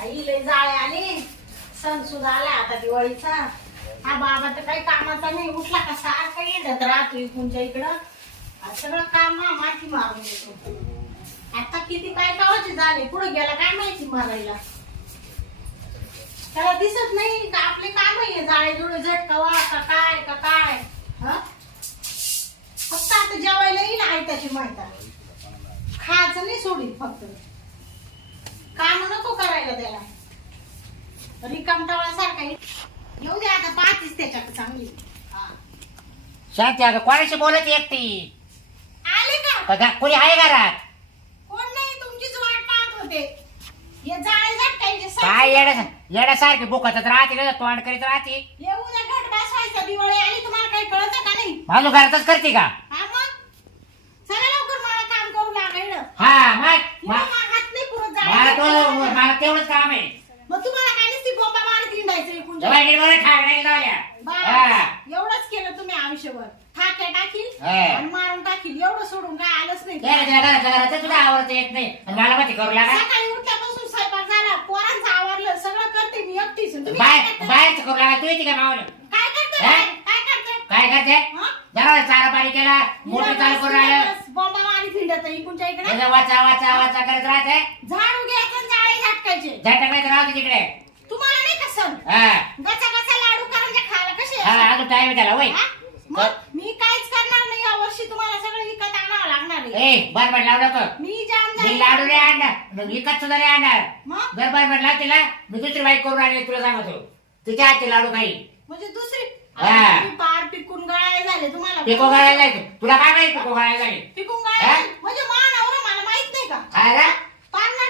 आई लय जाळे आली. सण सुद्धा आला आता दिवाळीचा. हा बाबा तर काही कामाचा नाही. उठला का सारखा येत राहतो तुमच्या इकडं. सगळं काम हा माती मारून येतो. आता किती काय कावाचे झाले? पुढे गेला काय माहिती मारायला? त्याला दिसत नाही का आपले काम आहे जाळे जुळे झटकावा का काय का काय? हं? फक्त आता जेवायला येईल आयताची माहिती. खायचं नाही सोडील फक्त काम नको करायला रिकामटावळ्यासारखा येऊ दे आता पाहतीस त्याच्याकडे चांगली. हा. शांती अगं कोणाशी बोलत एकटी? आले का? कोणी आहे घरात? कोण नाही तुमचीच वाट पाहत होते. हे जाळे झटकायचे काय येड्या येड्यासारखी बुकतच राहते तोंड करीत राहते? येऊ द्या घट बसवायचा दिवाळी आली तुम्हाला काही कळत का नाही? माझं घरातच करते का? हा मग. चला लवकर मला काम करू लागायला हा मग. मा- हात नाही पुरत मला तो जाळे मला तेवढंच काम आहे मग तुम्हाला काय नुसती बोंबा मारत बस, हा. एवढंच केलं तुम्ही आयुष्यभर. ठाक्या टाकील हा. आणि मारून टाकील. एवढं सोडून काय आलंच नाही. त्या सुद्धा आवडत येत नाही. आणि मला माहिती करू लागा. सकाळी उठल्यापासून स्वयंपाक झाला. पोरांचं आवरलं. सगळं करते मी एकटीच. तुम्ही काय बाहेर करता? बाहेरच करू लागा. तू येते का मावलं? काय करता हा? काय करता? काय करते? हा? जरा चारा पाणी केला. मोटर चालू करून राहिलं. बॉम्बा मारी फिरत इकडच्या इकडे. त्याचं वाचा वाचा वाचा करत राहते. झाडू घ्यायचं आणि जाळे झटकायचे. झटकायचं राहते तिकडे. तुम्हाला नाही का सण हा. गचा गचा लाडू करंजा खायला कसे हा अजून टाइम त्याला वय. हा? मग मी काहीच करणार नाही या वर्षी तुम्हाला सगळं विकत आणावं लागणार आहे. ए बर बर लावू नको. मी जाम मी झाले लाडू नाही आणणार. विकत सुद्धा नाही आणणार. मग? जर बाय म्हटला तिला मी दुसरी बाईक करून आणली तुला सांगतो. तिच्या हातचे लाडू काही म्हणजे दुसरी? हा. तुम्ही पार पिकून गळाय झाले तुम्हाला. पिको गाळायला जायचं तुला काय माहिती पिको गाळायला जाईल पिकून हा? गळाय म्हणजे मला माहीत नाही का? काय रे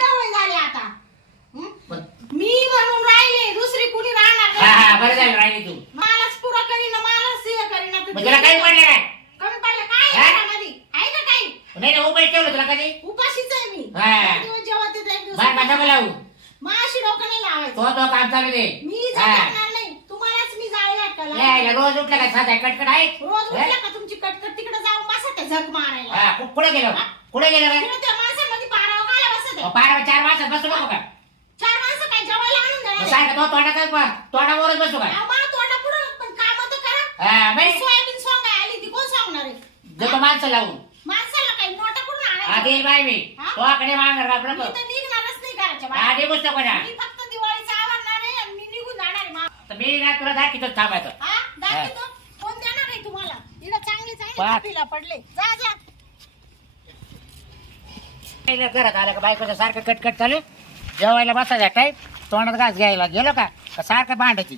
डवळे झाले आता हं? पण- मी म्हणून राहिले दुसरी कुणी राहणार हा हा नाही. बरं झालं राहिली तू मलाच पुरा करीना मलाच हे करीना तर मग तुला काही पडले काय कमी पडलं काय हा? आहे घरामध्ये? आहे का काही नाही नाही उपाय ठेवलं तुला कधी उपाशीच आहे मी हा. एक दिवस जेवत येते, एक दिवस बाय माझा उपाशी. लावू माशी डोकं नाही लावायचं तो तो काम चालू दे मी हा. जगणार नाही तुम्हालाच मी जाळी यायला लाटकाला काय साधा कटकट आहे रोज हा? उठला का तुमची कटकट तिकडे जाऊन बसा त्या झक मारायला हा, कु- कुठे गेलो कुठे गेलो काय तिकडे त्या माणसांमध्ये पारावर गायला बसत आहे. पारा चार वाजता बसू नको का चार माणसं काय जेवायला आणून देणार आहे? सांग तो तोंडा काय तोंडावरच बसू काय अहो, मला तोंडापुढं पण कामं तर करा. हा, सोयाबीन आहे, आली ती कोण सांगणार आहे? देतो माणसं लावून माणसाला काही मोठं कुठून? आधी बाय मी हा? तो आकडे मागणार का मी आपलं तर निघणारच नाही घराच्या बाहेर. आधी गोष्ट कोणा मी फक्त दिवाळीचं आवरणार आहे आणि मी निघून जाणार आहे मा- तर मी ना तुला दाखवतो थांबायचं हा? दाखवतो. कोण देणार आहे तुम्हाला? इकडं चांगली चांगली पाच. कपिला पडले. जा जा. पहिलं घरात आलं का बायकोचं सारखं कटकट चालू जेवायला बसायचा टाईप तोंडात घास घ्यायला गेलो का? का सारखं भांडती?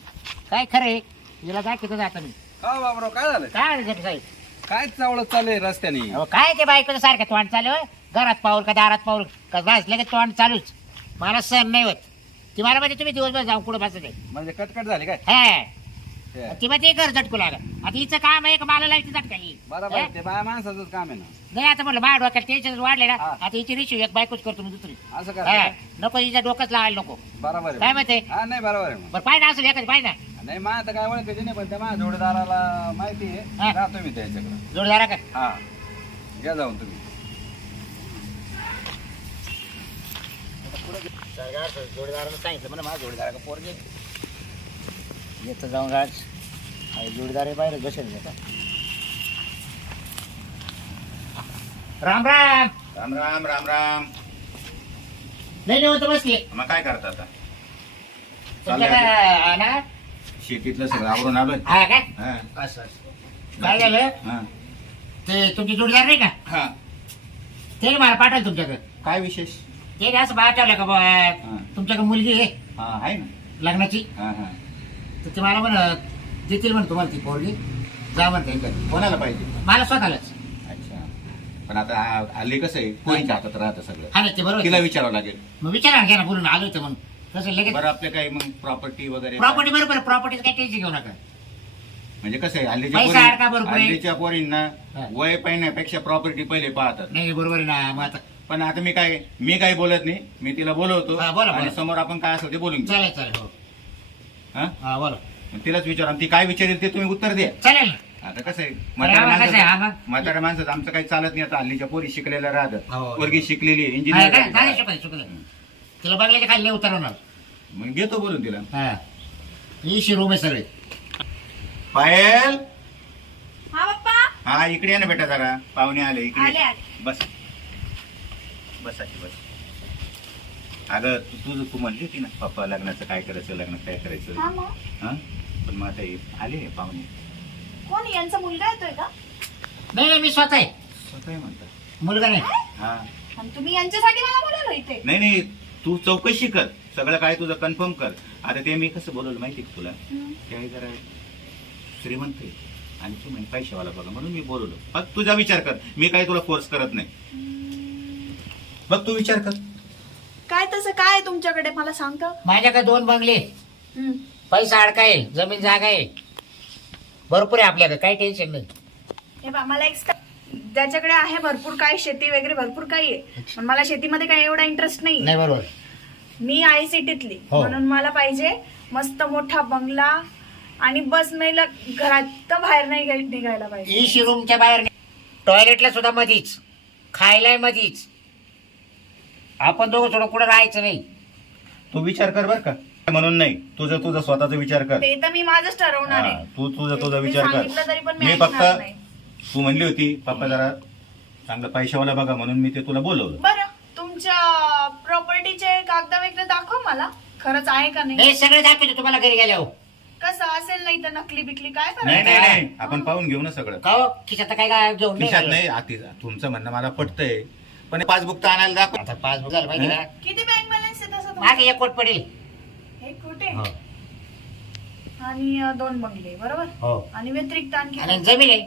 काय खरं आहे? हिला दाखवतो जातं मी. का बाबराव काय झालं? काय रे साहेब? काय चावलं चाललंय रस्त्याने? अहो काय ते बायकोचं सारखं तोंड चालू आहे? घरात पाऊल का दारात पाऊल? का बसले का तोंड चालूच. मला सहन नाही होत. ती मला म्हणजे तुम्ही दिवसभर जाऊन कुठं बसत आहे? म्हणजे कटकट झाली काय? हा हे, ती मग ते घर झटकू लागत आता हिचं काम आहे का मला लाइट झटका ही बरोबर आहे, ते बाया माणसाचंच काम आहे ना. नाही आता म्हणलं माझ्या डोक्यात टेन्शन वाढले ना हा. आता हिची रिशिव एक बायकोच करतो मी दुसरी. असं हा. करा नको हिच्या डोकंच लावायला नको. बरोबर आहे. काय म्हणते? हा नाही बरोबर आहे मग. बरं पाय ना असं एखादी पाय ना. नाही मा आता काय ओळखायची नाही पण त्या माझ्या जोडीदाराला माहिती हा. आहे राहतो मी त्याच्याकडे. जोडदारा का? हा. घ्या जाऊन तुम्ही. जोडीदारानं सांगितलं म्हणा माझा जोडीदारा का पोरगे येतं जाऊन राज जोडीदार आहे बाहेर बसेल राम राम. राम राम राम राम. नाही नाही होतं बसली. मग काय करता आता? ना? शेतीतलं सगळं आवरून आलोय. हा काय हा. असं असं. काय झालं? हा. ते तुमचे जोडीदार नाही का? हा. ते मला पाठवलं तुमच्याकडे. काय विशेष? ते असं पाठवलं का बुवा तुमच्याकडे मुलगी आहे. हा आहे ना. लग्नाची. हा हा. तर ते मला म्हण देतील म्हण तुम्हाला ती पोरगी. जा म्हणते त्यांच्याकडे. कोणाला पाहिजे? मला स्वतःलाच. अच्छा. पण आता हल्ली कसं आहे? कोणीच्या हातात राहतं सगळं. हा नाही ते बरोबर तिला आहे. विचारावं लागेल. मग विचारा घ्या ना बोलून आलो होतं मग. कसं लगेच बरं आपल्या काही मग प्रॉपर्टी वगैरे? प्रॉपर्टी बरोबर प्रॉपर्टीच काही टेन्शन घेऊ नका. म्हणजे कसं आहे हल्लीच्या पैसा पोरी- भरपूर आहे. हल्लीच्या पोरींना हा. वय पाहण्यापेक्षा प्रॉपर्टी पहिले पाहतात. नाही बरोबर आहे ना मग आता पण आता मी काय मी काही बोलत नाही. मी तिला बोलवतो. हा, बोला, आणि. समोर आपण काय असेल ते बोलून घेऊ. चालेल चालेल हो. हा? हा बोला. मग तिलाच विचार ती काय विचारेल ते तुम्ही उत्तर द्या. चालेल. ना आता कसं आहे आम्हाला कसं म्हाताऱ्या म्हाताऱ्या माणसाचं आमचं काही चालत नाही आता हल्लीच्या पोरी शिकलेल्या राहतात. हो. पोरगी शिकलेली हा, काय? इंजिनियर झालं, शुक्र आहे. तिला नाही उतरवणार मग घेतो बोलून तिला. हा. रूम आहे सगळे. पायल? हा पप्पा. हा इकडे ये ना बेटा जरा. पाहुणे आले आले, इकडे. आले. बस. बस आजी बस. अगं तू तुझं तू म्हणली होती ना पप्पा लग्नाचं काय करायचं लग्न काय करायचं? हा मग? हा? पण मग आता हे आले हे पाहुणे. कोण यांचा मुलगा येतोय का? नाही नाही मी स्वतः आहे. स्वतः म्हणतात मुलगा नाही. हा. आणि तुम्ही यांच्यासाठी मला बोलवलं इथे. नाही नाही तू चौकशी कर. सगळं काय तुझं कन्फर्म कर. आता ते मी कसं बोलवलं माहिती का तुला? हम्म. ते जरा श्रीमंत आहे. आणि तू म्हणजे पैशावाला बघा. म्हणून मी बोलवलो. फक्त तुझा विचार कर. मी काही तुला फोर्स करत नाही. बघ तू विचार कर. काय तसं काय आहे तुमच्याकडे? मला सांगता? माझ्याकडे दोन बंगले. पैसा अडकाय जमीन जागा आहे. भरपूर आहे आपल्याकडे काही टेन्शन नाही. हे बा मला एक sta- ज्याच्याकडे आहे भरपूर काय शेती वगैरे भरपूर काही आहे. पण मला शेतीमध्ये काही एवढा इंटरेस्ट नाही नाही बरोबर. मी आहे सिटीतली हो. म्हणून मला पाहिजे मस्त मोठा बंगला आणि बस नाही लग- घरात तर बाहेर नाही गे- निघायला पाहिजे. इशी रूमच्या बाहेर टॉयलेटला सुद्धा मधीच. खायला मधीच. आपण दोघं थोडं कुठं राहायचं नाही. तू विचार कर बर का. म्हणून नाही तुझं तुझं स्वतःचा विचार कर. ते तर मी माझंच ठरवणार हा, आहे तू तुझा तुझा मी विचार सांगितलं तरी कर पण मी मी ऐकणार फक्त नाही. तू म्हणली होती पप्पा जरा चांगलं पैशावाला बघा म्हणून मी ते तुला बोलवलं. बरं तुमच्या प्रॉपर्टीचे कागद वगैरे दाखव मला. खरंच आहे का नाही? हे सगळं दाखवतो तुम्हाला घरी गेल्यावर. कसं असेल नाही तर नकली बिकली काय नाही नाही नाही. आपण पाहून घेऊ ना सगळं. का हो? खिशात काय काय घेऊन खिशात. नाही आती तुमचं म्हणणं मला पटतंय. पण पासबुक तर आणायला दाखव. आता पासबुक झालं पाहिजे ना. किती बँक बॅलन्स आहे तसं मागे तुमचं? एक कोट पडेल. हे कुठे हो. आणि अं, दोन बंगले बरोबर? हो. आणि व्यतिरिक्त आणखी आणि जमीन आहे.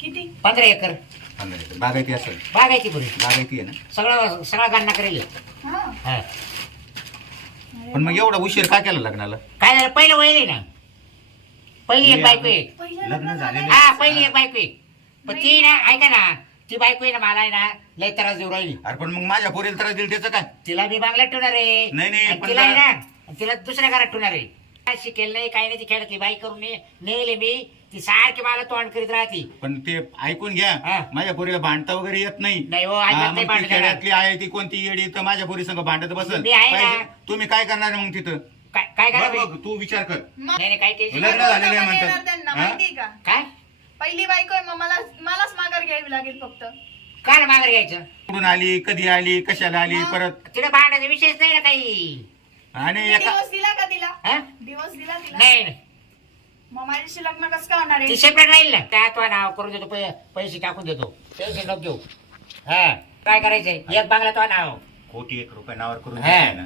किती? पंधरा एकर. बागायती असेल. बागायची पुरी. बागायती आहे ना? सगळं सगळा गणना करेल. हा. हा. अरे पण मग एवढा उशीर का केला लग्नाला? काय झालं? पहिलं वय आहे ना. पहिली एक बायको आहे. पहिलं लग्न झालेलं झालं. हा पहिली एक बायको आहे. पण ती ना ऐका ना. ती बायको आहे ना मला आहे ना लय त्रास देऊ राहिली. अरे पण मग माझ्या पोरीला तर दिल त्याचं काय? तिला मी बांगल्यात ठेवणार आहे. नाही, नाही, आणि पण तिला आहे ना आणि तिला दुसऱ्या घरात ठेवणार आहे. काय शिकेल नाही काही नाही ती खेळातली बाई करून ने- नेले मी. ती सारखी मला तोंड करीत राहते. पण ते ऐकून घ्या हा. माझ्या पोरीला भांडता वगैरे येत नाही. नाही हो, हा, नाही ती. खेड्यातली आहे ती कोणती येडी तर माझ्या पोरी संग भांडत बसल. मी आहे ना. पाहिजे- तुम्ही काय करणार मग तिथं? काय काय बघ, करावं बघ, तू विचार कर. मग नाही नाही काही टेन्शन लग्न नाही. झालेलं आहे म्हणतात. त्यांना हा? का? काय? पहिली बायको आहे मग मला मलाच माघार घ्यावी लागेल फक्त. काय माघार घ्यायचं? कुठून आली कधी आली कशाला आली. परत? तिला भांडायचा विषयच नाही ना काही. आणि एका दिवस दिला का तिला? हा? दिवस दिला तिला? नाही नाही. मग माझ्याशी लग्न कसं काय होणार ती आहे सेपरेट राहील ना. काय तो नाव करून देतो पै- पैसे टाकून देतो. नको घेऊ. हा. काय करायचंय? एक बांगला तो नाव. कोटी एक रुपये नावावर करून हा. ना.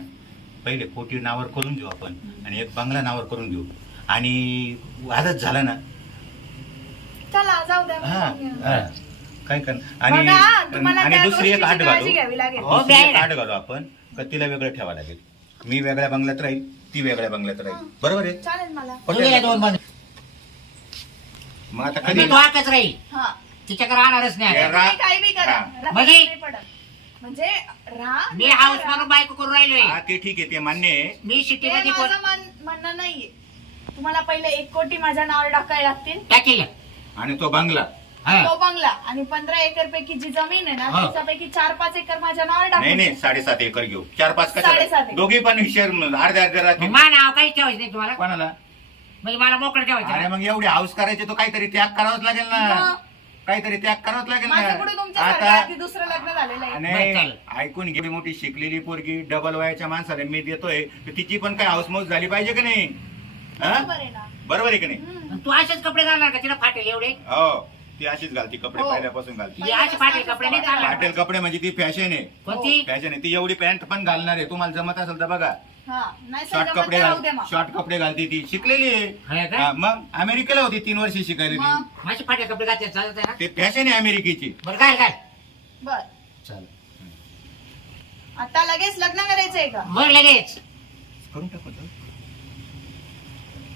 पहिले कोटी नावावर करून घेऊ आपण आणि एक बंगला नावावर करून घेऊ. आणि वादच झाला ना चला जाऊ द्या हा हा. काय कर आणि बघा, तुम्हाला आणि त्या दुसरी एक गोष्टीची आठ घालू. काळजी घ्यावी लागेल. हो, दुसरी एक. आठ घालू आपण का तिला वेगळं ठेवावं लागेल. मी वेगळ्या बंगल्यात राहील ती वेगळ्या बंगल्यात राहील. बरोबर आहे? चालेल मला. दोन बंद मग आता मी कधी? तो आकच राहील. हा. तिच्याकडे राहणारच नाही या- रा- तुम्ही काही बी करा. हा. म्हणजे? फरक नाही पडत. म्हणजे राहा मी हाऊस म्हणून बायको करून राहिलोय. हा ते ठीक आहे ते मान्य आहे. मी ते सिटी मध्ये माझं मान- म्हणणं नाहीये. तुम्हाला पहिले एक कोटी माझ्या नावावर टाकायला लागतील. टाकेल. आणि तो बंगला. हा. तो बंगला. आणि पंधरा एकर पैकी जी जमीन आहे ना हा. त्याच्यापैकी चार पाच एकर माझ्या नावावर नाही नाही साडेसात एकर घेऊ. चार पाच साडेसात कशा. दोघी पण शेअर अर्ध्या अर्ध्या मग राहतील मा नाव काही ठेवायचं नाही तुम्हाला? कोणाला? म्हणजे मला मोकळं ठेवायचं अरे ना. मग एवढी हाऊस करायची तो काहीतरी त्याग करावाच लागेल ना? काहीतरी त्याग करावाच लागेल माझ्याकडे ना तुमच्या आता दुसरं लग्न झालेलं आहे. बरं, नाही चालेल. ऐकून घे मोठी शिकलेली पोरगी डबल वयाच्या माणसाला मी देतोय. तर तिची पण काय हाऊसमौज झाली पाहिजे का नाही? हा? बरोबर आहे ना. बरोबर आहे का नाही? तू असेच कपडे घालणार का? तिला फाटेल एवढे? हो ती अशीच घालती कपडे हो. पहिल्यापासून घालती. अशी फाटेल कपडे नाही चालणार. पाटील कपडे म्हणजे ती फॅशन आहे. कोणती? फॅशन आहे. ती एवढी पॅन्ट पण घालणार आहे. तुम्हाला जमत असेल तर बघा. हा नाही शॉर्ट कपडे घाल मग. शॉर्ट कपडे घालती ती. शिकलेली आहे. का? हा, मग अमेरिकेला होती तीन वर्ष शिकायला मग? ती माझी फाटेल कपडे घातले चालत आहे ना? ते फॅशन आहे अमेरिकेची. बरं काय काय बर. चालेल. आता लगेच लग्न करायचंय का? मग लगेच. करून टाकू जाऊ.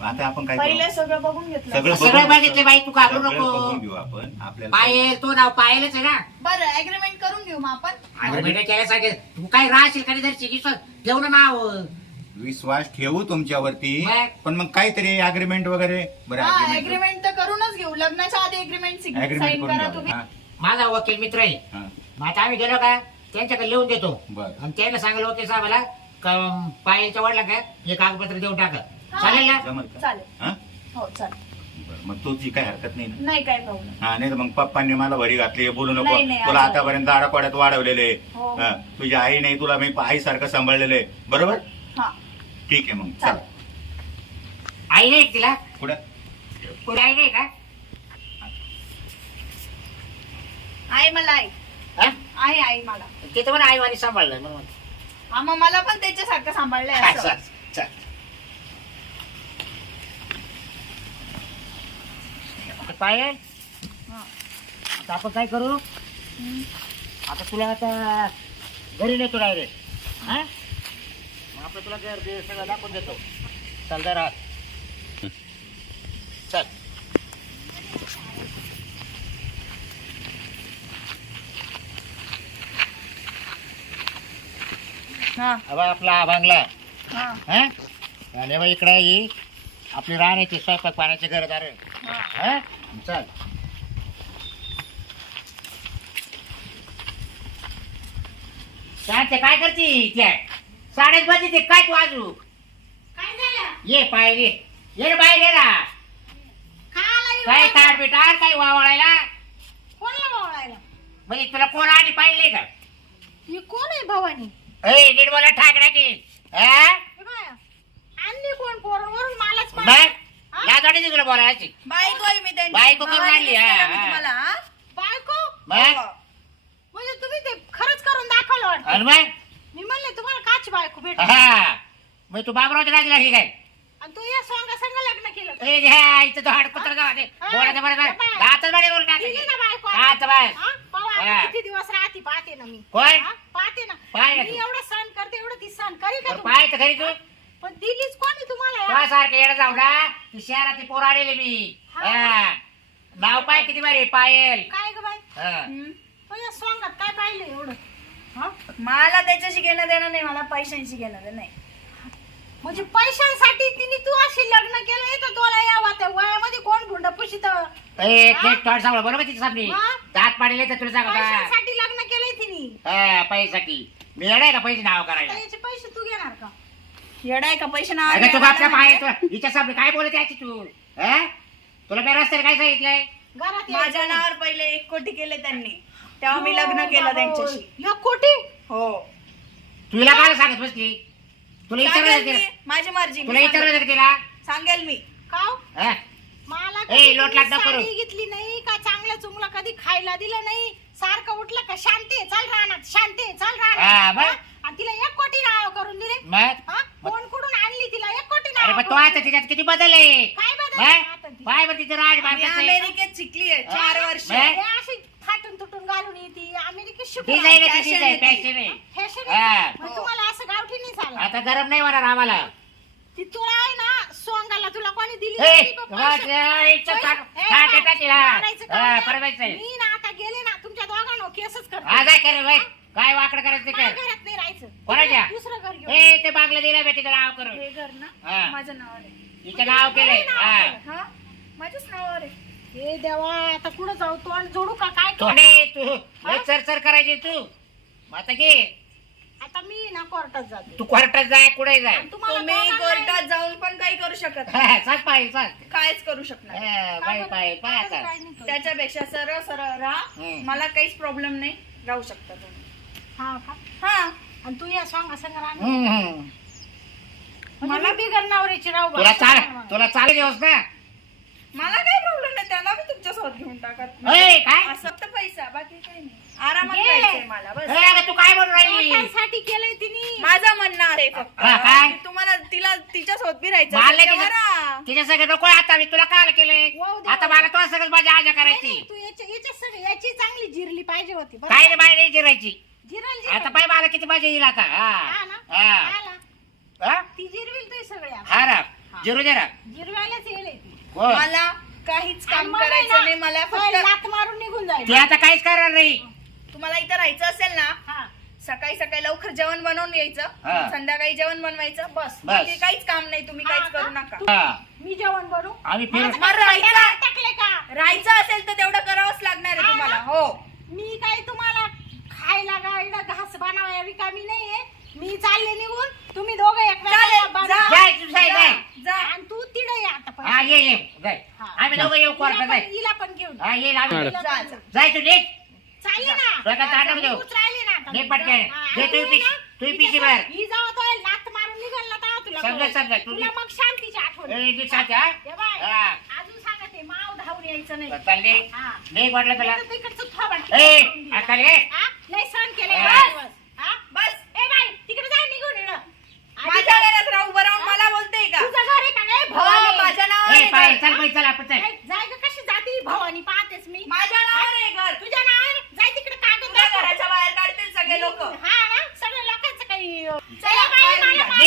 आता आपण काय पहिले? सगळं बघून घेतलं. सगळं सगळं बघून- बघितले बाई तू घाबरू सगळं नको? बघून घेऊ आपण. आपल्याला पायल तो नाव पायलच आहे ना. बरं अग्रीमेंट करून घेऊ मग आपण. अगं बेटा केल्यासारखे. तू काय राहशील कधी तरी चिकित्सा ठेव ना नाव. विश्वास ठेवू तुमच्यावरती मग? पण मग काहीतरी अग्रीमेंट वगैरे? बरं हा. अग्रीमेंट तर करूनच घेऊ. लग्नाच्या आधी अग्रीमेंट साईन करून करा. तुम्ही. माझा वकील मित्र आहे. हा. मग आता आम्ही गेलो का? त्यांच्याकडे लिहून देतो. बरं. आणि त्यांना सांगलं वकील साहेबाला क- पायाच्या वडला काय हे कागदपत्र देऊन टाका. चालेल ना? जमल का? चालेल. हा? हो चालेल. बरं, मग तुझी काय हरकत नाही ना? नाही काय प्रॉब्लेम हा नाही तर मग पप्पांनी मला भरी घातली बोलू नको. नाही, नाही, तुला. आतापर्यंत दाडापाड्यात वाढवलेले. हो. हा, तुझी आई नाही तुला मी आई सारखं सांभाळलेले. बरोबर? हा. ठीक आहे मग चल. चालेल. आई नाही तिला? पुढे पुढे आई नाही का? आहे मला आई. हा? आहे आई मला. ते तर म्हणा आईवानी सांभाळलं म्हणून हा मग मला पण त्याच्यासारखं सांभाळलंय असं, असं. असं. चल. हा. आता आपण काय करू. आता तुला आता घरी नेतो डायरेक्ट हा? मग आपण तुला घर बी सगळं दाखवून देतो. चल जरा. चल. हा. अब आपला हा बांगला. हा. हा? आणि मग इकडे ही आपली राहण्याची स्वयंपाक पाण्याची घरदार हा. हा? चल शांत काय करते त्या साडेच बजे ते काय तू आजू? काय झालं? ये पाय ये. रे बाहेर ये ना खायला काय येऊ ताट बिटार काय वावळायला? कोणाला बोलायला म्हणजे तुला कोण आली पाहिजे का? ही कोण आहे भवानी? ए नीट बोला ठाकरा की हा? हे बाया, आणली कोण पोरांवरून मलाच बघ. माहीत. हा? या जोडीची तुला बोलायची बायको आहे मी त्यांची बायको करून भावानी आणली, हा, दिसते का मी हा. तुम्हाला हा? बायको मग म्हणजे तुम्ही ते खरंच करून दाखवलं वाटतं आणि मग मी म्हणले तुम्हाला काची बायको भेट हा मग तू बाबरावच्या राजी लागली काय आणि तू या सोंगा संग लग्न केलं ए, घ्या, इथं तो हाडकुत्र. हा. बोलायचं बरं बरं. बाय. दातच बरे बोल टाक. दिली ना बायको दात बाय. हा? पाहू आता हा. किती दिवस राहते पाहते ना मी कोण? हा? पाहते ना पाय ना मी तू. एवढं सहन करते एवढं ती सहन करी का बरं, तू? पाय तर घरी तू पण दिलीच कोणी तुम्हाला तुला? सारखं येणं जाऊ ना. ती शहरात पोर आलेली मी. हा. हा. नाव पाय किती बरे पायल. काय ग बाई? हा. हम्म. पण या सोंगात काय पाहिलं एवढं? हा? मला त्याच्याशी घेणं देणं नाही मला पैशांशी घेणं देणं नाही. म्हणजे पैशांसाठी तिने तू अशी लग्न केलंय तर तुला यावा. त्या वयामध्ये कोण गुंड पुशीत? ए, ते तोंड सांभाळ. बरोबर तिची सामनी. हा. दात पाडले तर तुला सांगू का पैशांसाठी लग्न केलंय तिने. हा, पैशासाठी. मी येणार का पैसे नाव करायला? आता याचे पैसे तू घेणार का? येडा आहे का? पैसे अगं तू घ्यायला बापच्या पाय म्हणजे? हिच्या सामने काय बोलत याची तू? हा? तुला काय रस्त्याने काय सांगितलंय? घरात माझ्या यायचं. नावावर पहिले एक कोटी केले त्यांनी. तेव्हा मी हो, लग्न केलं बाबा. त्यांच्याशी या कोटी? हो. तुला काय सांगत बसली? तुला विचारलं सांगेल मी. माझी मर्जी तुला मी विचारलं सांगेल. का तिला? सांगेल मी. काव? हा? मला ए, कधी लोट तुम्ही लाट नको करू. साडी घेतली नाही का? चांगलं चुंगलं कधी खायला दिलं नाही? सारखं उठलं का शांती चल राहणार शांती चल हा, राहणार मग? हा? आणि तिला एक कोटी नाव करून दिले मग हा? कोण कुठून आणली तिला एक कोटी अरे नाव पण तो आता तिच्यात किती बदल आहे काय बदल आहे आता ती? पाय बरं तिचं राज मी भारताचं अमेरिकेत शिकली आहे चार वर्ष मग? अशी फाटून तुटून घालून येते अमेरिकेत शिकून डिझाईन आली. आहे ती Fashion डिझाईन आहे ती. फॅशन आहे फॅशन हा. तुम्हाला असं गावठी नाही चालत आता गरम नाही होणार आम्हाला ती तुला आहे ना सोंगाला तुला कोणी दिली ए, नाही, पण वा, पैसे- त्या इच्छा पैसे- टाक- ए, टाक- बाय, टाक तिला. मारायचं काम हा, नाही. परवायचं आहे. मी ना आता गेले ना तुमच्या दोघांना केसच करते. हा काय करे बाय काय वाकड करायचं ते माझ्या कर. घरात नाही राहायचं. कोणाच्या? दुसरं घर घेऊन. ए ते बांगला दिला बे तिचं नाव करून. हे घर ना हा. माझ्या नावावर आहे. तिचं नाव केलंय. हा हा. माझ्याच नावावर आहे. हे देवा आता कुठं जाऊ? तोंड जोडू का? काय करू? तू. लय चरचर करायची तू. आता घे. आता मी ना कोर्टात जाते. तू कोर्टात जाय कुठे जाय? आणि तुम्हाला तुम्ही दोघांना- कोर्टात जाऊन पण काही करू शकत नाही. सांग पाय सांग काहीच करू शकणार नाही. हा, पाय पाय पाय काय आता नाही करू. त्याच्यापेक्षा सरळ सरळ राहा हम्म. मला काहीच प्रॉब्लेम नाही राहू शकता तुम्ही हा का? हा आणि तू या सांगा संग राहणार. हम्म, हम्म. म्हणजे मी बिगर नवऱ्याची राहू बा. तुला चाल तुला चालू दिवस ना मला काही प्रॉब्लेम नाही त्यांना मी तुमच्यासोबत घेऊन टाकत ए, काय? असं फक्त पैसा बाकी काही नाही आरामात ये. राहायचंय मला बस. ए, अगं, तू काय म्हणून राहिली? केलंय तिने. माझं म्हणणं आहे फक्त. हा, काय? की तुम्हाला तिला तिच्या सोबत बी राहायचं मला असेल तेव्हा तिच्या राहा. तिच्या सगळं नको आता मी तुला काय दे, आता मला तुला सगळं आजा नाही, करायची. नाही, तू याच्या याच्या सगळं याची चांगली जिरली पाहिजे होती बरं काय का? रे बाय नाही जिरायची जिरल आता पाय मला किती मजा येईल आता? हा. हा ना हा. आला. हा? ती जिरविल तू सगळ्या हा रा जिरू दे रा जिरवायलाच येईल ती. मला काहीच आणि काम मला करायचं ना, नाही मला फक्त लाथ मारून निघून ती जाईल आता काहीच करणार नाही. तुम्हाला इथं राहायचं असेल ना हा सकाळी सकाळी लवकर जेवण बनवून हा. यायचं संध्याकाळी जेवण बनवायचं बस बस. बाकी काहीच काम नाही तुम्ही काहीच का? करू नका हा. मी जेवण बनू आम्ही फिरू माझं राहायचं. डोक्याला टाकले का राहायचं असेल तर तेवढं करावंच लागणार आहे. तुम्हाला हो मी काय तुम्हाला खायला गायला घास बनवाया रिकामी नाहीये मी चालले निघून तुम्ही दोघं चालेल. जा. जाय तू जाय जाय जा आणि तू तिडे ये आता पण. हा ये ये जाय हा. आम्ही दोघं येऊ हिला कोर्टात पण- जाय हिला पण घेऊन हा येईल आम्ही हिला जा, पण- जा. जाय तू नीट चालेल ना डोक्यात ताटं देऊ. मीच राहिली ना आता. नीट पटकन. हा, दे आणि तू तू पिश- ना, तू हिच्या पिशी सम- बाहेर. ही जेव्हा तो लाथ मारून निघाल ना तेव्हा तुला समजा, कळेल. समजा, तू तुला नी- मग शांतीची आठवण ए, साथ हा? हे बाय, हा. अजून सांगते माव धावून यायचं नाही चालली हा. नाही वाटलं तुला नाही तर तिकडचं थोबाड ए, करून दिलं. आता रे. हा? लय सहन केलंय हा. बस. हा? बस ए बाई तिकडे जाय निघून येणं. माझ्या. घरात राहू राहून मला बोलतेय का तुझं घर आहे का नाही हो भवानी? माझ्या नावावर ए आहे पाय घर. चल बाई चल आपण चल ए, जाय गं, कशी जाती भवानी पाहतेस मी माझ्या नावावर आहे घर तुझ्या नावावर जाय तिकडे कागद तुझ्या दाखव. घराच्या बाहेर काढतील सगळे लोक हा ना सगळ्या लोकांचं काही चला, ए, बाई, बाहेर मला निघा. माहिती निघा, आहे. निघा, बाहेर. बाहेर निघा. माझ्या घरात बाहेर निघा. म्हणजे ए. तुम्ही एवढे इथं दिसायचं नाही, ओट्यावरती ए. दिसायचं नाही. पाय आता तुम्ही ए. तुम्ही ना पाच आता ए. मी ना आता तुमचं कामच काढीत दोघांचं. ए.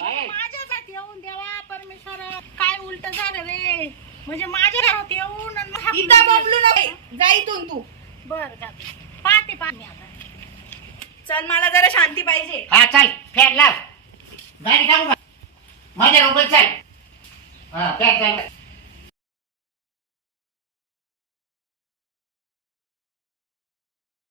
माझ्यासाठी येऊन देवा परमेश्वर. काय उलट झालं रे? म्हणजे माझ्या घरात येऊन इथं. बोंबलू जा इथून तू. बरं का पाहते पाहते आता. चल मला जरा शांती पाहिजे. हा चल. फॅन लाव. गाडी टाकू का? माझ्या रूपात चल. हा फॅन चाल